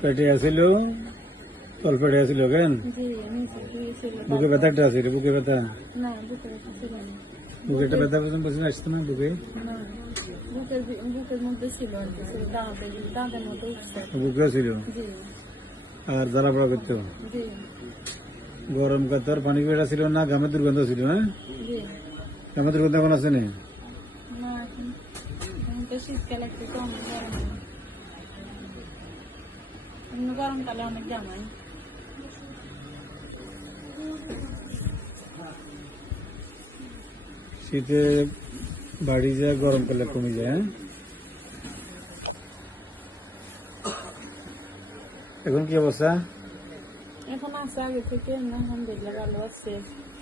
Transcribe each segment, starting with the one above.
পেটে আসিল, তল পেটে আসিল কেন? বুকে ব্যথাটা আসিল, বুকে ব্যথা, বুকে একটা ব্যথা পর্যন্ত বসে আসতো না বুকে, বুকেও ছিল আর জ্বালা পড়া করতো। গরম কাতার পানি পেটা ছিল না, ঘামের দুর্গন্ধ ছিল। হ্যাঁ, ঘামের দুর্গন্ধ এখন আছে না? গরমকালে অনেক জামাই শীতে বাড়ি যায়, গরমকালে কমে যায়। হ্যাঁ, এখন কি অবস্থা? এখন আছে আগে থেকে আলহামদুলিল্লাহ ভালো আছে।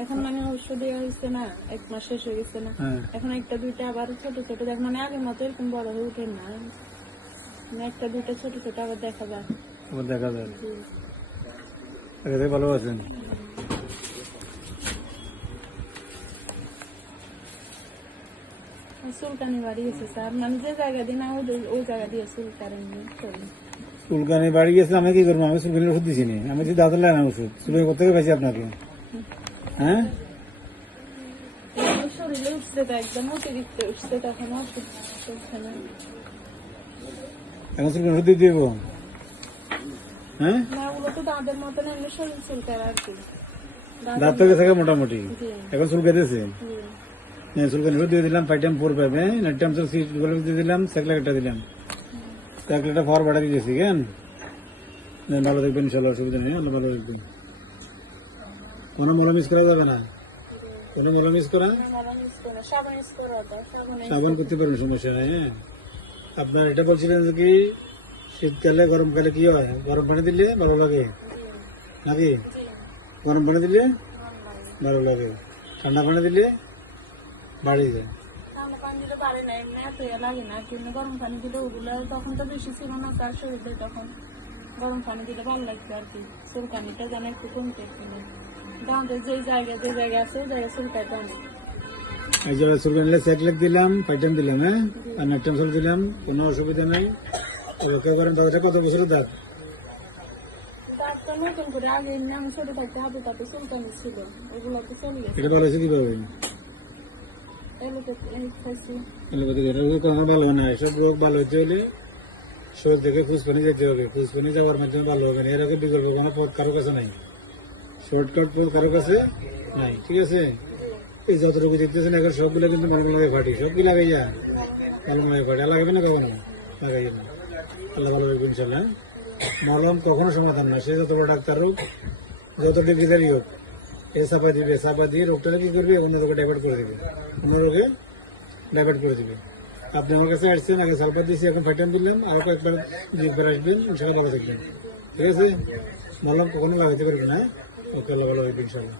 এখন মানে ওষুধ দেওয়া হয়েছে না, 1 মাস শেষ হয়ে গেছে না, এখন একটা দুইটা আবার ছোট ছোট দেখ, মানে আগের মতো এরকম বড় হয়ে উঠে না, একটা দুইটা ছোট ছোট আবার দেখা যায়। আবার দেখা যায় আগে থেকে ভালো আছেন? চুলকানি বাড়ি গেছে স্যার, মানে যে জায়গা দিয়ে না ওই জায়গা দিয়ে চুলকানি চুলকানি বাড়ি গেছে। আমি কি করবো? আমি চুলকানির ওষুধ দিছি নি, আমি যদি দাঁতের লাগানো ওষুধ চুলকানি কোথেকে পাইছি আপনাকে? হ্যাঁ, শরীরে উঠছে তো একদম অতিরিক্ত উঠছে, তখন ওষুধ চলছে না। এখন চুলকানি ওষুধ দিয়ে দিব? হ্যাঁ, না ওগুলো তো দাঁতের মতন এমনি শরীর চুলকায় আর কি, দাঁত থেকে থাকে মোটামুটি, এখন চুলকাইতেছে। চুলকানি ওষুধ দিয়ে দিলাম, ফাইটাম 4 পাবে, নাইটাম দিয়ে দিলাম, স্যাকলাইটটা দিলাম, স্যাকলাইটটা ফর বাড়া দিয়েছি। কেন? ভালো দেখবেন ইনশাল্লাহ, অসুবিধা নেই, আল্লাহ ভালো দেখবেন। কোনো মলম ইউজ করা যাবে না, কোনো মলম ইউজ করা, সাবান করতে পারবেন, সমস্যা নেই। হ্যাঁ, আপনার এটা বলছিলেন যে কি শীতকালে গরমকালে কি হয়? গরম পানি দিলে ভালো লাগে নাকি? গরম পানি দিলে ভালো লাগে, ঠান্ডা পানি দিলে বাড়ি যায়। ঠান্ডা পানি দিলে বাড়ে না, এমনি এত লাগে না, কিন্তু গরম পানি দিলে ওগুলো তখন তো বেশি ছিল না তার শরীরে, তখন গরম পানি দিলে ভালো লাগছে আর কি, চুলকানিটা যেন একটু কমতে একটু। দাঁতের যে জায়গায় আছে ওই জায়গায় চুলকাইতে অনেক। এই যে চুলকানিলে স্যাকলাইট দিলাম, ফাইটাম দিলাম, হ্যাঁ, আর নাইটাম সল দিলাম, কোনো অসুবিধা নাই। রক্ষা করেন। দাদাটা কত বছরের দাঁত? দাঁতটা নতুন করে, আগে আমি ছোট থাকতে হাতে তাতে চুলকানি ছিল, ওগুলো তো চলে গেছে। এটা ভালো হয়েছে কিভাবে? ভালো না, এসব রোগ ভালো হতে হলে শরীর থেকে ফুসপানি যেতে হবে, ফুসপানি যাওয়ার মাধ্যমে ভালো হবে না। এর আগে বিকল্প কোনো পথ কারো কাছে নাই, শর্টকাট পথ কারো কাছে নাই। ঠিক আছে, এই যতটুকু দেখতেছেন এখন সবগুলো কিন্তু মলম লাগে ফাটি, সব কি লাগাইয়া মলম লাগে ফাটি, লাগাবে না কখনো, লাগাইয়া না। আল্লাহ ভালো থাকবে ইনশাল্লাহ। মলম কখনো সমাধান না, সে যত বড় ডাক্তার হোক, যত ডিগ্রিদারি হোক, এ চাপা দিবে, চাপা দিয়ে রোগটা কি করবে, অন্য রোগে ডাইভার্ট করে দিবে, অন্য রোগে ডাইভার্ট করে দিবে। আপনি আমার কাছে আসছেন, আগে সালফার দিয়েছি, এখন ফাইটাম দিলাম, আরো কয়েকবার দুইবার আসবেন, ইনশাল্লাহ ভালো থাকবেন। ঠিক আছে, মলম কখনো লাগাইতে পারবে না। ওকে, আল্লাহ ভালো থাকবে ইনশাল্লাহ।